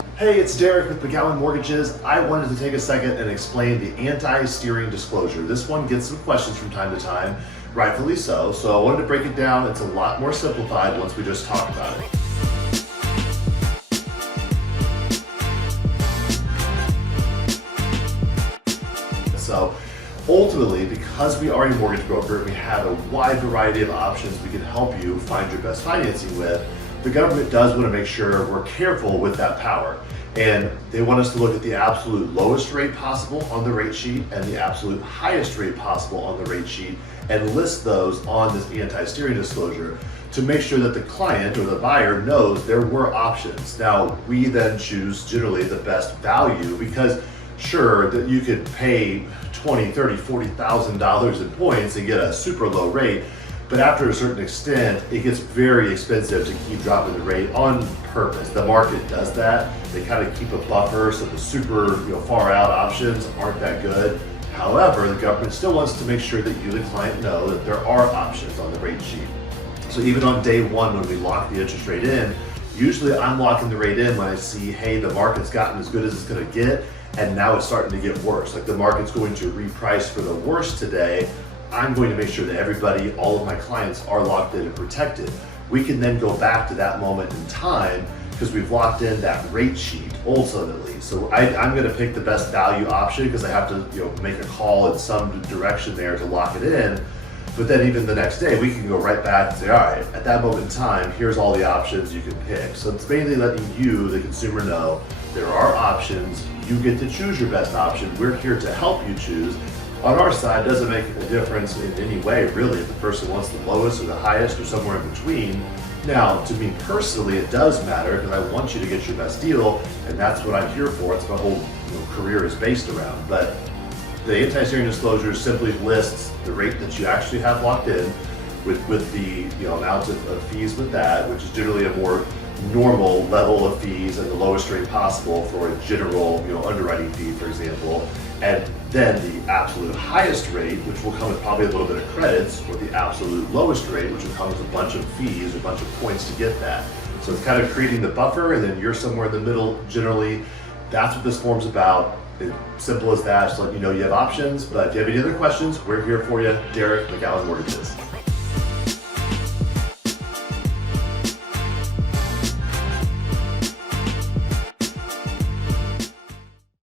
Hey, it's Derek with McGowan Mortgages. I wanted to take a second and explain the anti-steering disclosure. This one gets some questions from time to time, rightfully so. So I wanted to break it down. It's a lot more simplified once we just talk about it. So ultimately, because we are a mortgage broker, we have a wide variety of options we can help you find your best financing with. The government does want to make sure we're careful with that power. And they want us to look at the absolute lowest rate possible on the rate sheet and the absolute highest rate possible on the rate sheet and list those on this anti-steering disclosure to make sure that the client or the buyer knows there were options. Now, we then choose generally the best value because sure that you could pay $20, $30, $40,000 in points and get a super low rate, but after a certain extent, it gets very expensive to keep dropping the rate on purpose. The market does that. They kind of keep a buffer so the super far out options aren't that good. However, the government still wants to make sure that you, the client, know that there are options on the rate sheet. So even on day one when we lock the interest rate in, usually I'm locking the rate in when I see, hey, the market's gotten as good as it's gonna get, and now it's starting to get worse. Like the market's going to reprice for the worst today. I'm going to make sure that everybody, all of my clients are locked in and protected. We can then go back to that moment in time because we've locked in that rate sheet ultimately. So I'm going to pick the best value option because I have to make a call in some direction there to lock it in. But then even the next day, we can go right back and say, all right, at that moment in time, here's all the options you can pick. So it's mainly letting you, the consumer, know there are options. You get to choose your best option. We're here to help you choose. On our side, it doesn't make a difference in any way, really, if the person wants the lowest or the highest or somewhere in between. Now, to me personally, it does matter because I want you to get your best deal, and that's what I'm here for. It's my whole career is based around. But the anti-steering disclosure simply lists the rate that you actually have locked in with the amount of fees with that, which is generally a more normal level of fees and the lowest rate possible for a general underwriting fee, for example. And then the absolute highest rate, which will come with probably a little bit of credits, or the absolute lowest rate, which will come with a bunch of fees, or a bunch of points to get that. So it's kind of creating the buffer, and then you're somewhere in the middle generally. That's what this form's about. It's simple as that, just letting you know you have options. But if you have any other questions, we're here for you. Derek, McGowan Mortgages.